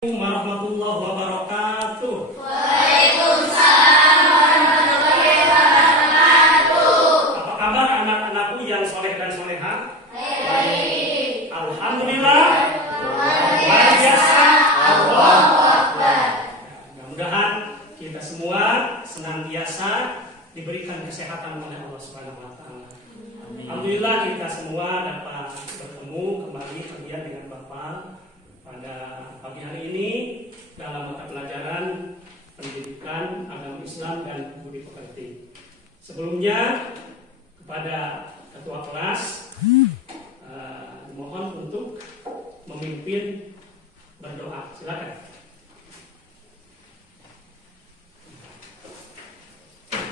Warahmatullahi wabarakatuh. Waalaikumsalam warahmatullahi wabarakatuh. Apa kabar anak-anakku yang soleh dan soleha? Baik. Alhamdulillah. Luar biasa. Allahu Akbar. Mudah-mudahan kita semua senantiasa diberikan kesehatan oleh Allah Subhanahu wa taala. Alhamdulillah kita semua dapat bertemu kembali kalian dengan Bapak pada pagi hari ini dalam mata pelajaran pendidikan agama Islam dan budi pekerti. Sebelumnya kepada ketua kelas mohon untuk memimpin berdoa. Silakan.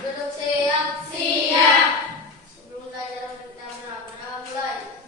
Duduk siap. Siap. Sebelum belajar kita mulai.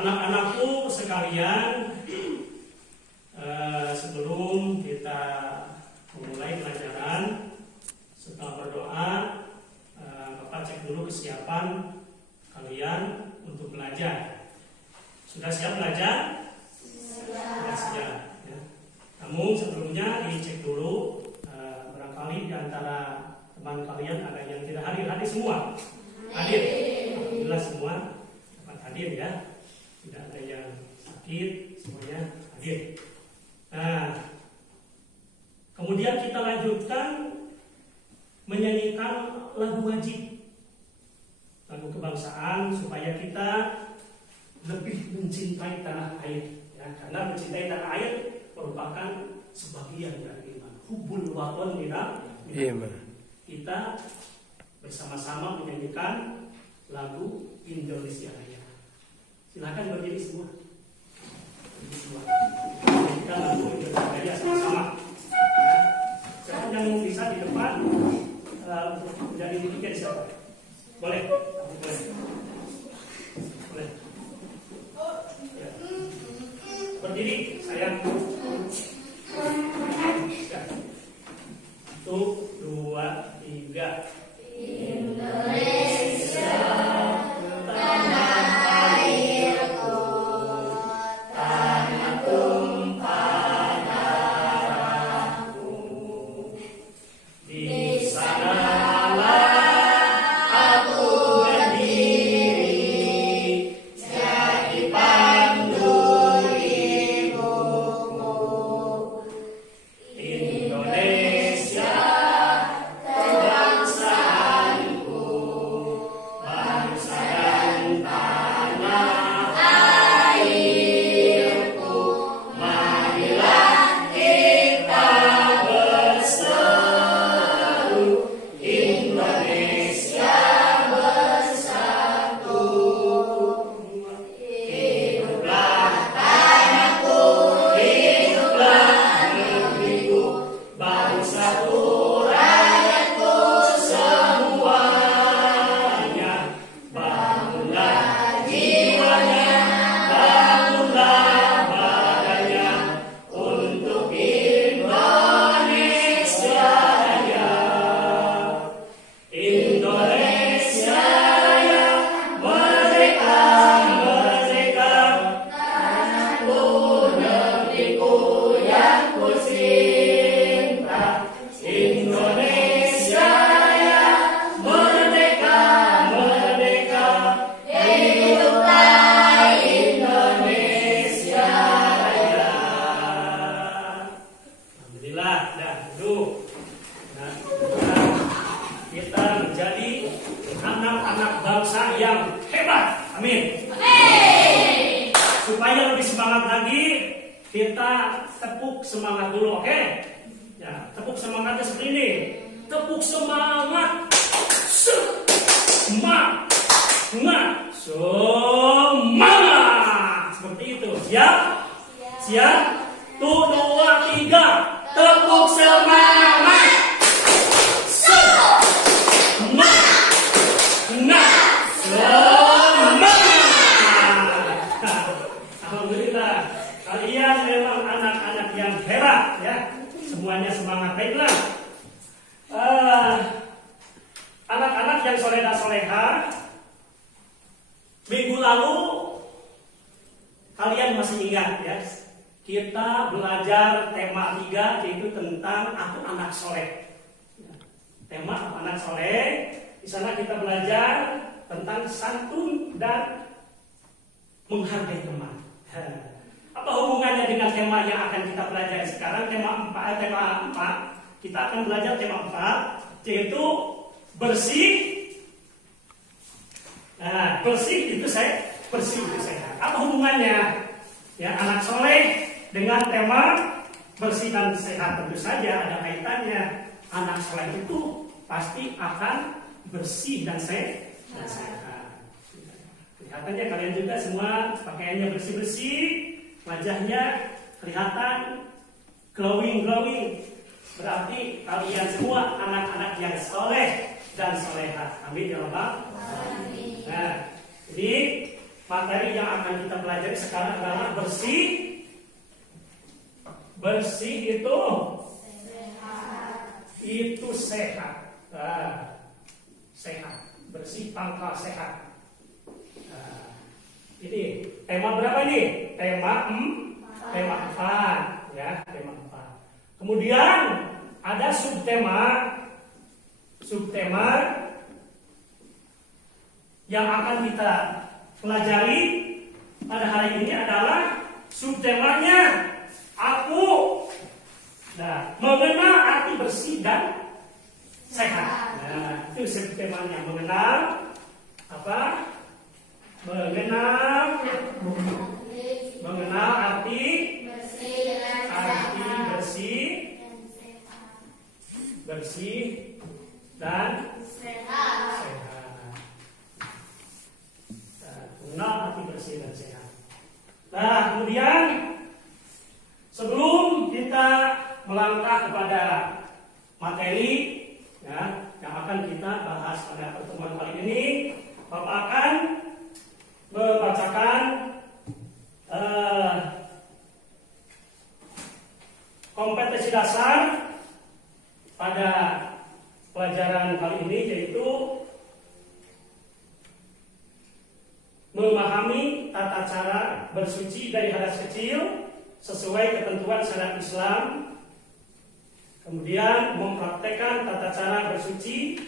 Anak-anakku sekalian, sebelum kita memulai pelajaran, setelah berdoa, Bapak cek dulu kesiapan kalian untuk belajar. Sudah siap belajar? Sudah siap. Ya. Namun sebelumnya dicek dulu, barangkali di antara teman kalian ada yang tidak hadir. Hadir semua? Hadir. Alhamdulillah semua dapat hadir ya. Tidak ada yang sakit, semuanya hadir. Nah, kemudian kita lanjutkan menyanyikan lagu wajib, lagu kebangsaan, supaya kita lebih mencintai tanah air. Ya, karena mencintai tanah air merupakan sebagian dari iman. Hubbul waton minal iman. Kita bersama-sama menyanyikan lagu Indonesia Raya. Silakan berdiri semua. Kita lagu Indonesia Raya sama-sama. Siapa yang bisa di depan untuk menjadi tiket siapa? Boleh? Boleh. Boleh. Ya. Berdiri, sayang. Ya. 1, 2, 3. Indonesia. Indonesia, kebangsaan tepuk semangat dulu, oke? Ya, tepuk semangatnya seperti ini. Tepuk semangat. Semangat. Semangat. Seperti itu. Siap? Siap? 1, 2, 3. Tepuk semangat. Alhamdulillah, kalian memang anak-anak yang hebat ya. Semuanya semangat. Baiklah, anak-anak yang soleh dan soleha, minggu lalu kalian masih ingat ya? Kita belajar tema 3 yaitu tentang aku anak soleh. Tema aku anak soleh. Di sana kita belajar tentang santun dan menghargai teman. Apa hubungannya dengan tema yang akan kita pelajari sekarang? Tema 4, kita akan belajar tema 4, yaitu bersih. Nah, bersih itu sehat. Apa hubungannya? Ya, anak soleh dengan tema bersih dan sehat, tentu saja ada kaitannya. Anak soleh itu pasti akan bersih dan sehat. Kelihatannya kalian juga semua pakaiannya bersih-bersih, wajahnya kelihatan glowing. Berarti kalian semua anak-anak yang soleh dan soleha. Amin ya Rabbal alamin. Nah, jadi materi yang akan kita pelajari sekarang adalah bersih. Bersih itu sehat. Sehat. Bersih pangkal sehat. Ini tema berapa nih? Tema 4 ya, tema 4. Kemudian ada subtema yang akan kita pelajari pada hari ini adalah subtemanya aku. Nah, mengenal arti bersih dan sehat. Nah, itu subtemanya, mengenal apa? Mengenal arti bersih dan sehat. Mengenal arti bersih dan sehat. Nah, kemudian sebelum kita melangkah kepada materi ya, yang akan kita bahas pada pertemuan kali ini, Bapak akan membacakan kompetensi dasar pada pelajaran kali ini, yaitu memahami tata cara bersuci dari hadas kecil sesuai ketentuan syariat Islam. Kemudian mempraktekkan tata cara bersuci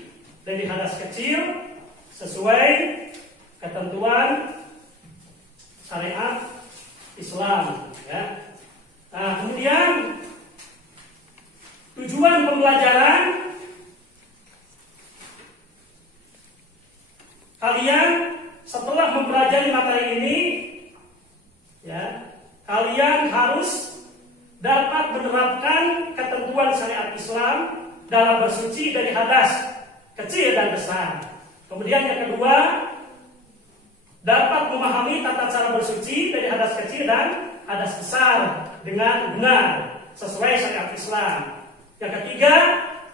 dari hadas kecil sesuai ketentuan syariat Islam ya. Nah, kemudian tujuan pembelajaran kalian setelah mempelajari materi ini ya, kalian harus dapat menerapkan ketentuan syariat Islam dalam bersuci dari hadas kecil dan besar. Kemudian yang kedua, dapat memahami tata cara bersuci dari hadas kecil dan hadas besar dengan benar sesuai syariat Islam. Yang ketiga,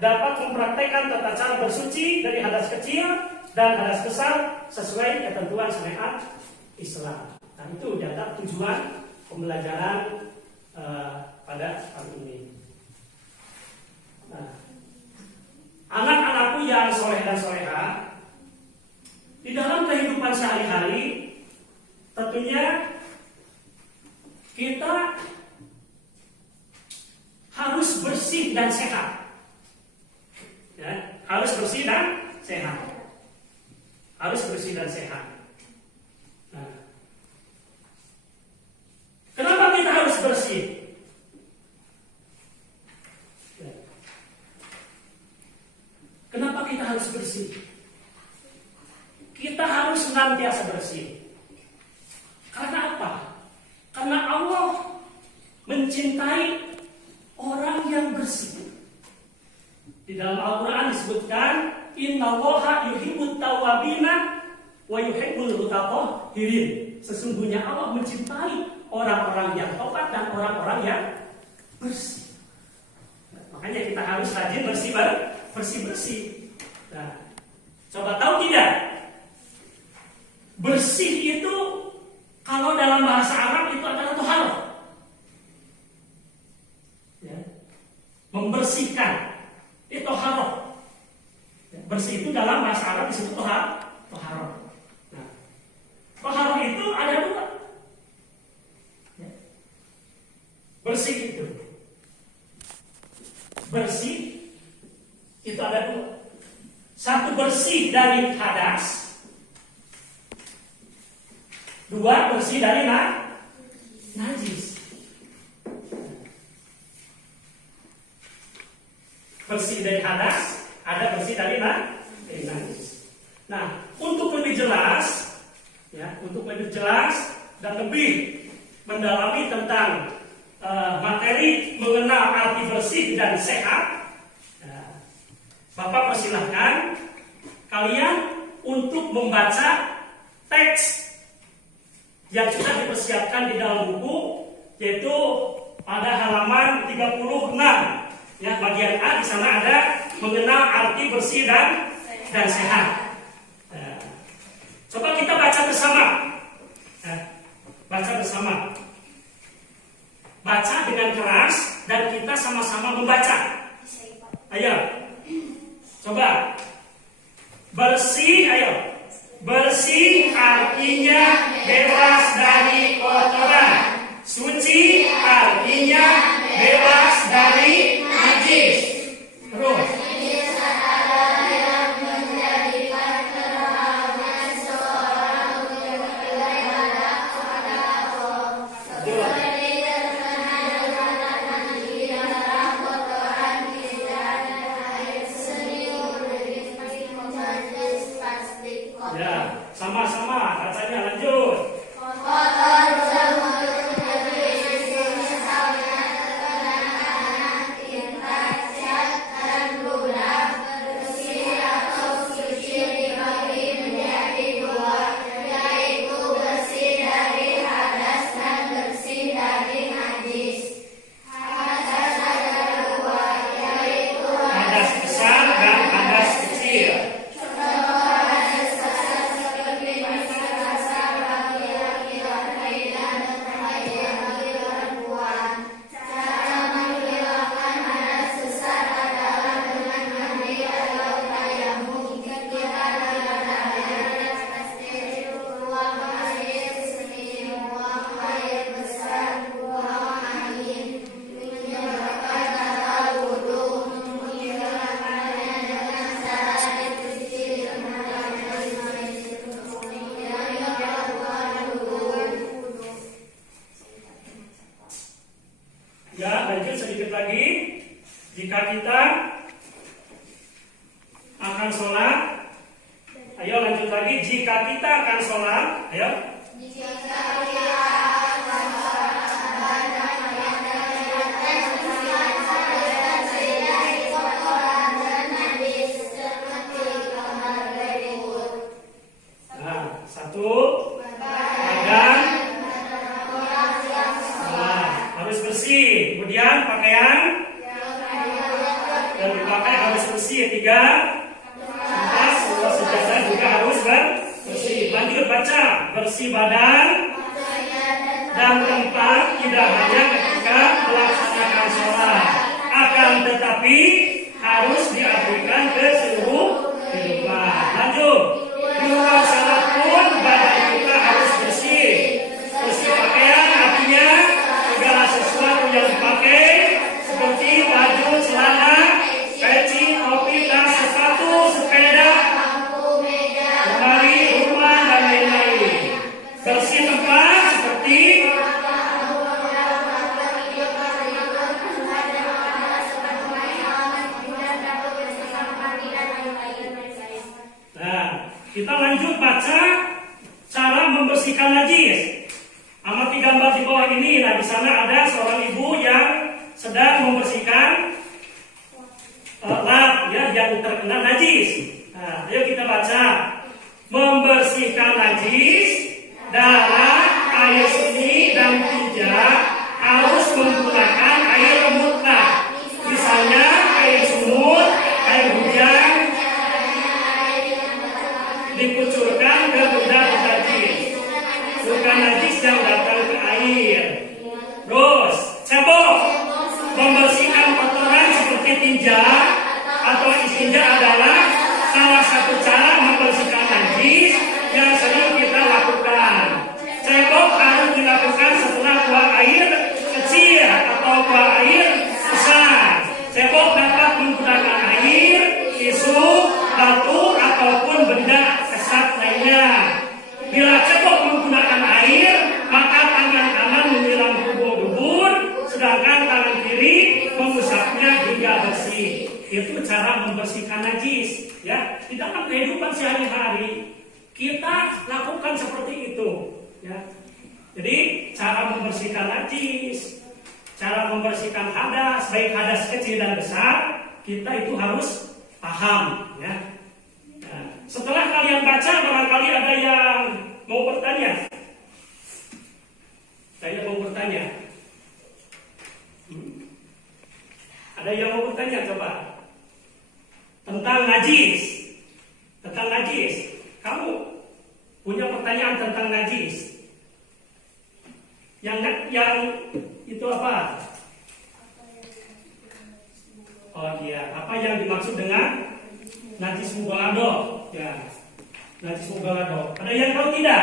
dapat mempraktekkan tata cara bersuci dari hadas kecil dan hadas besar sesuai ketentuan syariat Islam. Nah, itu data tujuan pembelajaran pada kali ini. Nah, anak-anakku yang soleh dan soleha, di dalam kehidupan sehari-hari tentunya kita harus bersih dan sehat. Ya, harus bersih dan sehat. Harus bersih dan sehat. Nah, kenapa kita harus bersih? Ya. Kenapa kita harus bersih? Kita harus senantiasa bersih. Karena apa? Karena Allah mencintai orang yang bersih. Di dalam Al-Quran disebutkan, Innallaha yuhibbut tawwabina wa yuhibbul mutatahhirin. Sesungguhnya Allah mencintai orang-orang yang tobat dan orang-orang yang bersih. Makanya kita harus rajin bersih-bersih. Nah, coba tahu tidak? Bersih itu kalau dalam bahasa Arab itu adalah toharo. Ya. Membersihkan. Itu toharo. Ya. Bersih itu dalam bahasa Arab disebut toharo. Nah, toharo itu ada dua. Ya. Bersih itu ada dua. Satu bersih dari hadas, dua bersih dari najis. Bersih dari hadas, ada bersih dari najis. Nah, untuk lebih jelas, dan lebih mendalami tentang materi mengenal arti bersih dan sehat, Bapak persilahkan kalian untuk membaca teks yang sudah dipersiapkan di dalam buku, yaitu pada halaman 36. Ya, bagian A di sana ada mengenal arti bersih dan sehat. Coba kita baca bersama. Baca dengan keras dan kita sama-sama membaca. Ayo. Coba. Bersih, ayo. Bersih artinya bebas dari kotoran. Suci artinya bebas dari najis. Terus. Ya, sama-sama bacanya lanjut. Hadas besar dan hadas kecil. Ya, lanjut sedikit lagi. Jika kita akan sholat, ayo lanjut lagi. Jika kita akan sholat, ayo. Nah, satu. Badan. Harus bersih. Kemudian pakaian yang dipakai harus bersih. 3. Atas sejadah juga harus bersih. Lanjut baca. Bersih badan dan tempat tidak hanya ketika melaksanakan sholat, akan tetapi harus diaplikasikan ke seluruh kehidupan. Lanjut. Di luar sholat pun badan kita harus bersih. Bersih pakaian artinya segala sesuatu yang dipakai seperti baju, celana, peci, topi, tas, sepatu, sepeda, lemari, rumah, dan lain-lain. Bersih tempat seperti kita lanjut baca cara membersihkan najis. Amati gambar di bawah ini. Nah, di sana ada seorang ibu yang sedang membersihkan yang terkena najis. Nah, ayo kita baca. Membersihkan najis darah, air seni dan pijat harus menggunakan air mutlak. Misalnya air sumur, air hujan, dikucurkan ke benda najis, bukan najis yang datang ke air. Terus, cebok, membersihkan kotoran seperti tinja atau istinja adalah salah satu cara membersihkan najis yang sering kita lakukan. Cebok harus dilakukan setelah buang air kecil atau buang air besar. Cebok dapat menggunakan air, tisu, batu ataupun benda kesat lainnya. Bila cebok menggunakan air, maka tangan kanan menyiram dubur, sedangkan tangan kiri mengusapnya hingga bersih. Itu cara membersihkan najis. Ya, di dalam kehidupan sehari-hari kita lakukan seperti itu. Ya, jadi cara membersihkan najis, cara membersihkan hadas, baik hadas kecil dan besar, kita itu harus paham. Ya. Nah, setelah kalian baca, barangkali ada yang mau bertanya. Saya mau bertanya. Ada yang mau bertanya coba tentang najis. Tentang najis. Kamu punya pertanyaan tentang najis? Yang itu apa? Oh iya, apa yang dimaksud dengan najis mughalladho? Ya, najis mughalladho. Ada yang tahu tidak?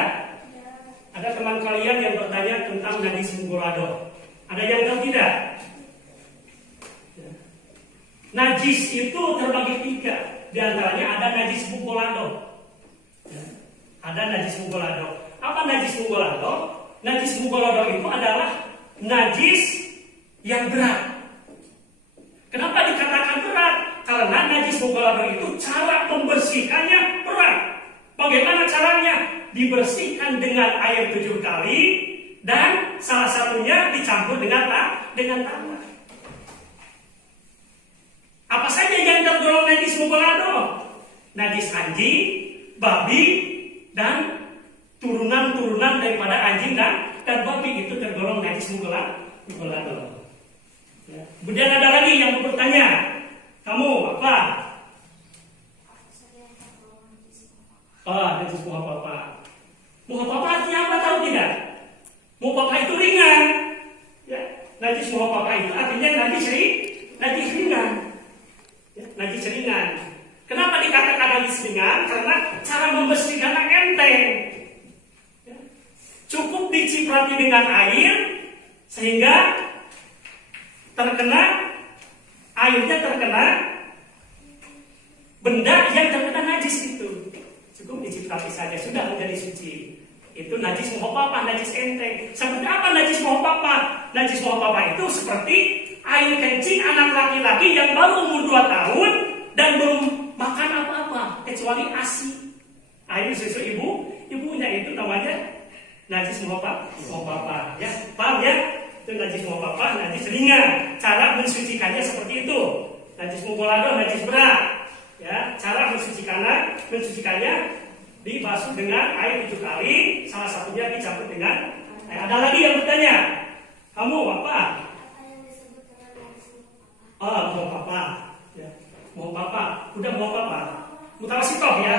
Ada teman kalian yang bertanya tentang najis mughalladho. Ada yang tahu tidak? Ya. Najis itu terbagi 3. Di antaranya ada najis mughalladho. Ya. Ada najis mughalladho. Apa najis mughalladho? Najis mughalladho itu adalah najis yang berat. Kenapa dikatakan berat? Karena najis mughalladho itu cara membersihkannya berat. Bagaimana caranya? Dibersihkan dengan air 7 kali dan salah satunya dicampur dengan tanah. Apa saja yang tergolong najis mughalladho? Najis anjing, babi, dan turunan-turunan daripada anjing dan babi itu tergolong najis mughalladho. Ya. Kemudian ada lagi yang bertanya, kamu apa? Najis muhapapa. Muhapapa artinya apa tahu tidak? Muhapapa itu ringan. Ya. Najis muhapapa itu artinya najis ringan. Ya. Najis ringan. Kenapa dikatakan najis ringan? Karena cara membersihkannya enteng. Ya. Cukup diciprati dengan air sehingga airnya terkena benda yang terkena najis itu. Cukup diciprati saja sudah menjadi suci. Itu najis muhapapa, najis enteng. Seperti apa najis muhapapa? Najis muhapapa itu seperti air kencing anak laki-laki yang baru umur 2 tahun dan belum makan apa-apa kecuali ASI. Air susu ibunya itu namanya najis muhapapa. Ya, paham ya? Itu najis muhapapa, najis ringan. Cara mensucikannya seperti itu. Najis mughalladho, najis berat. Ya, cara mensucikannya dibasuh dengan air 7 kali, salah satunya dicampur dengan air. Ada lagi yang bertanya, kamu apa? Muhapapa. Ya, muhapapa. Udah muhapapa. Mutawasitoh ya.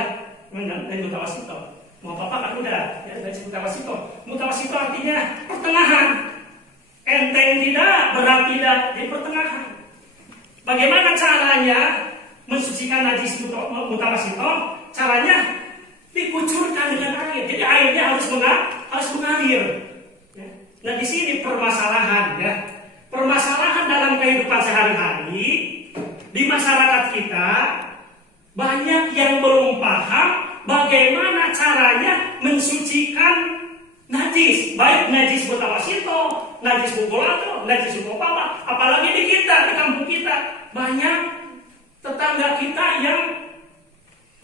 Mutawasitoh. Muhapapa kan udah. Ya, dari mutawasitoh. Mutawasitoh artinya pertengahan. Enteng tidak, berat tidak, di pertengahan. Bagaimana caranya mensucikan najis mutawasitoh? Caranya dikucurkan dengan air. Jadi airnya harus mengalir. Ya. Nah di sini permasalahan ya. Permasalahan dalam kehidupan sehari-hari di masyarakat kita banyak yang belum paham bagaimana caranya mensucikan najis, baik najis mutawasitoh, najis mughalladho, najis muhapapa. Apalagi di kampung kita banyak tetangga kita yang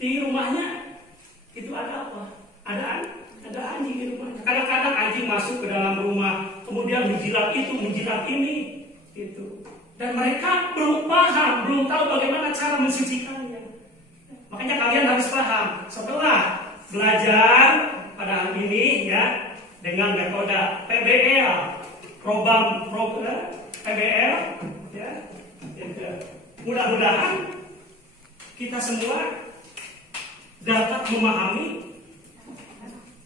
di rumahnya itu ada apa? Ada anjing di rumahnya. Kadang-kadang anjing masuk ke dalam rumah, kemudian menjilat itu, menjilat ini, itu. Dan mereka belum paham, belum tahu bagaimana cara mensucikannya. Makanya kalian harus paham. Setelah belajar pada hari ini ya dengan metode PBL, PBL ya. Mudah-mudahan kita semua dapat memahami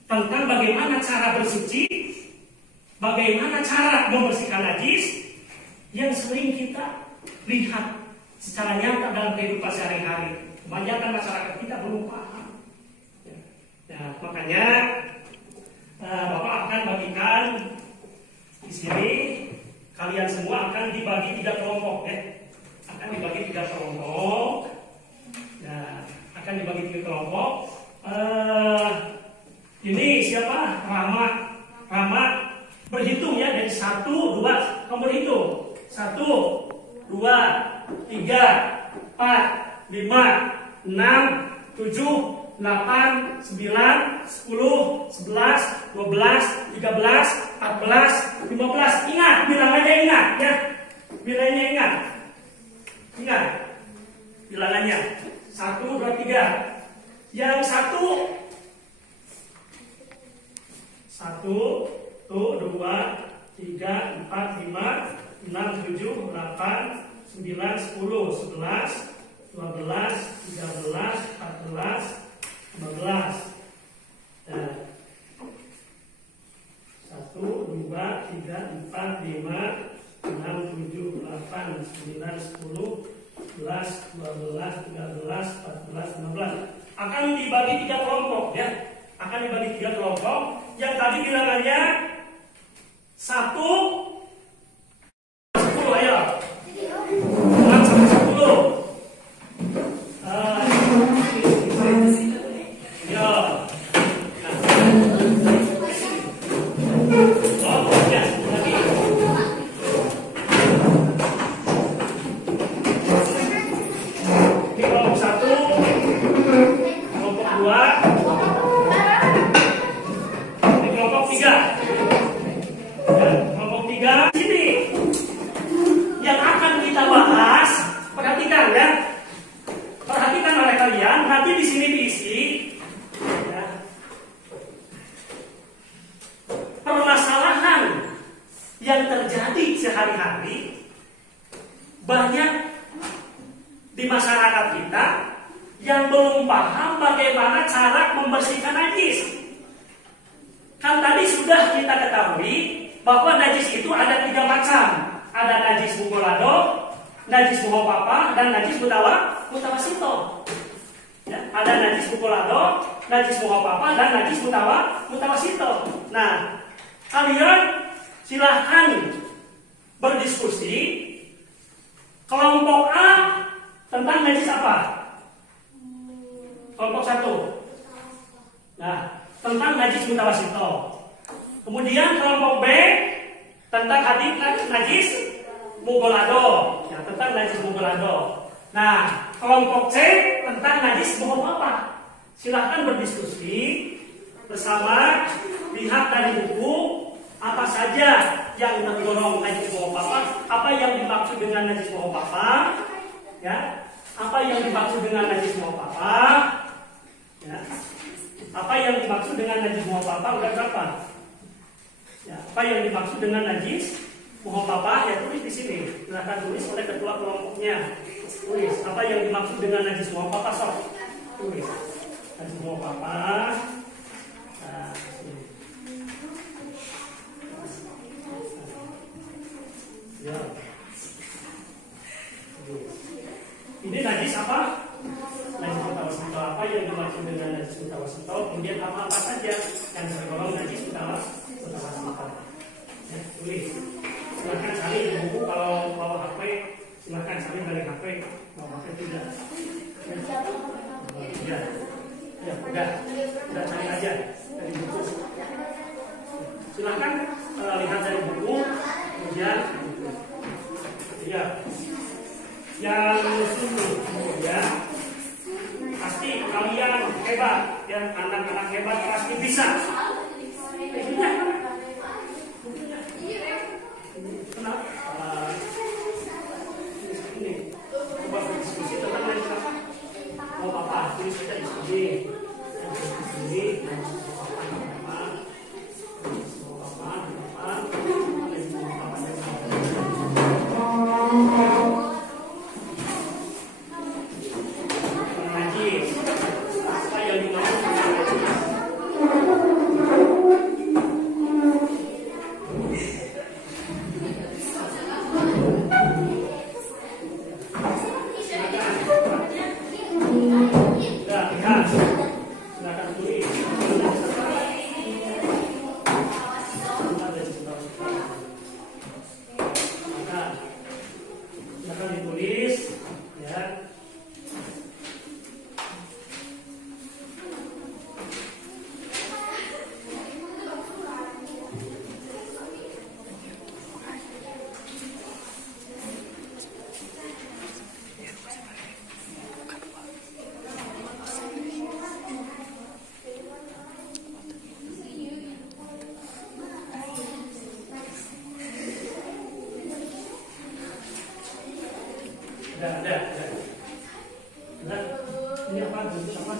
tentang bagaimana cara bersuci, bagaimana cara membersihkan najis yang sering kita lihat secara nyata dalam kehidupan sehari-hari. Kebanyakan masyarakat kita belum paham. Nah, makanya Bapak akan bagikan di sini, kalian semua akan dibagi 3 kelompok ya. Akan dibagi 3 kelompok. Nah, akan dibagi 3 kelompok. Ini siapa? Rama berhitung ya dari 1, 2. Kamu berhitung. 1, 2, 3, 4, 5, 6, 7, 8, 9, 10, 11, 12, 13, 14, 15. Ingat, bilangannya ingat ya. Bilangnya ingat. Ingat. Bilangannya. 1, 2, 3. Yang 1 tuh 2, 3, 4, 5, 6, 7, 8, 9, 10, 11, 12, 13, 14, 15. Nah, 1, 2, 3, 4, 5, 6, 7, 8, 9, 10, 11, 12, 13, 14, 15. Akan dibagi 3 kelompok ya. Akan dibagi 3 kelompok. Yang tadi bilangannya 1, 10 ayo. 6 sampai 10. Yang terjadi sehari-hari banyak di masyarakat kita yang belum paham bagaimana cara membersihkan najis. Kan tadi sudah kita ketahui bahwa najis itu ada 3 macam. Ada najis mugolado, najis muhopapa, dan najis mutawasito. Ya, ada najis mugolado, najis muhopapa, dan najis mutawasito. Nah, kalian silahkan berdiskusi. Kelompok A tentang najis apa? Kelompok 1. Nah, tentang najis mutawasito. Kemudian kelompok B tentang najis mugolado. Ya, tentang najis mugolado. Nah, kelompok C tentang najis muhopapa. Silahkan berdiskusi bersama, lihat dari buku apa saja yang mendorong najis muhopapa, apa yang dimaksud dengan najis muhopapa, ya, apa yang dimaksud dengan najis muhopapa, ya, apa yang dimaksud dengan najis muhopapa udah berapa? Ya, apa yang dimaksud dengan najis muhopapa ya tulis di sini. Silakan tulis oleh ketua kelompoknya. Tulis apa yang dimaksud dengan najis muhopapa sok. Tulis najis muhopapa. Nah, ya. Ini najis apa? Najis mutawasito. Apa yang dimaksud dengan najis mutawasito? Kemudian apa saja yang tergolong najis mutawasito? Ya, tulis. Silahkan cari di buku. Kalau bawa HP, silahkan cari dari HP. Bawa HP tidak. Ya, ya, udah cari aja dari buku. Silahkan lihat dari buku. Kemudian ya, yang sungguh ya, pasti kalian hebat ya, anak-anak hebat pasti bisa. Kenapa? Ini coba berdiskusi tentang najis apa? Mau apa? Ini apa? Ini apa?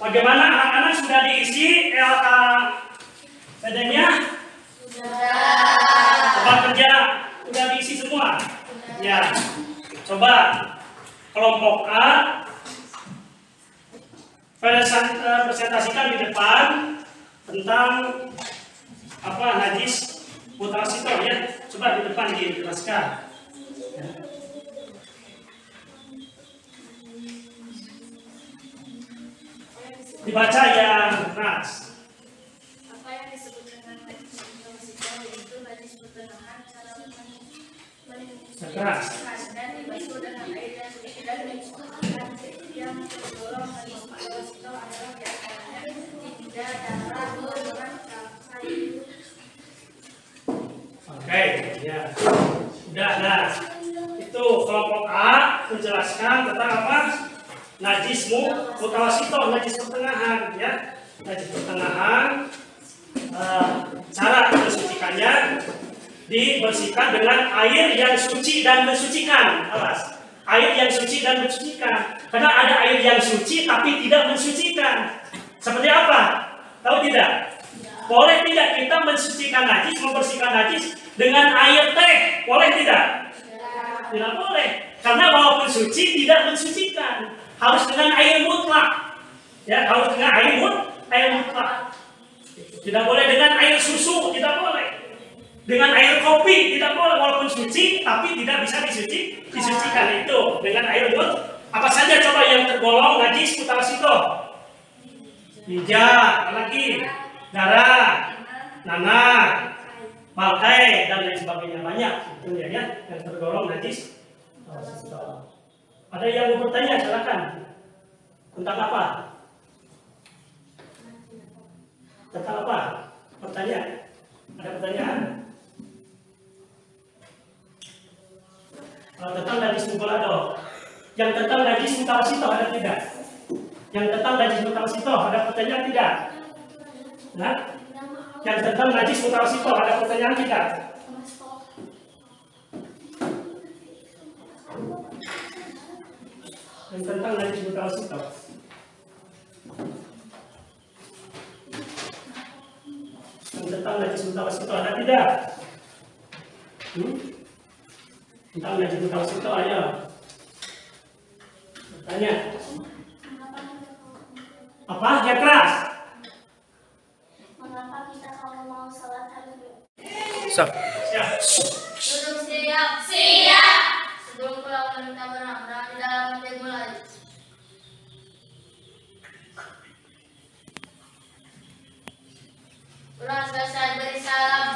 Bagaimana anak-anak sudah diisi LKPD-nya? Sudah. Tempat kerja sudah diisi semua? Ya. Coba kelompok A presentasikan di depan tentang apa najis mutasito ya. Coba di depan dijelaskan. Ya. Dibaca yang keras. Apa yang disebut dengan najis mutasito yaitu najis pertengahan cara Keras. dan dibasuh dengan air dan suci dan mencucikan yang tergolong najis mutasito adalah diantaranya tidak darah dengan kayu. Oke, ya. Udah, nah. Itu kelompok A menjelaskan tentang apa? Najis mutawasito, najis pertengahan, ya. Najis pertengahan. Cara mensucikannya dibersihkan dengan air yang suci dan mensucikan. Alas, air yang suci dan mensucikan. Karena ada air yang suci tapi tidak mensucikan. Seperti apa? Tahu tidak? Boleh tidak kita mensucikan najis, membersihkan najis dengan air teh? Boleh tidak? Tidak boleh. Karena walaupun suci tidak mensucikan. Harus dengan air mutlak. Ya, harus dengan air mutlak. Tidak boleh dengan air susu, tidak boleh. Dengan air kopi tidak boleh, walaupun suci tapi tidak bisa disucikan itu dengan air mutlak. Apa saja coba yang tergolong najis mutasito? Hijab, lagi darah, nanah, bangkai dan lain sebagainya, banyak itu ya yang tergolong najis. Ada yang mau bertanya, silakan. Tentang apa? Tentang apa? Pertanyaan? Ada pertanyaan? Tentang najis mughalladhah. Yang tentang najis mutawasito ada tidak? Yang tentang najis mutawasito ada pertanyaan tidak? Nah? Yang tentang najis mutawasito ada pertanyaan tidak? Yang tentang najis mutawasito. Yang tentang najis mutawasito ada tidak? Tentang najis mutawasito ayo. Bertanya. Apa? Yang keras. Mengapa kita kalau mau salat harus Siap. duduk siap? Siap. Sebelum pulang wanita berangkat di dalam hati mulai. Ulang selesai beri salam.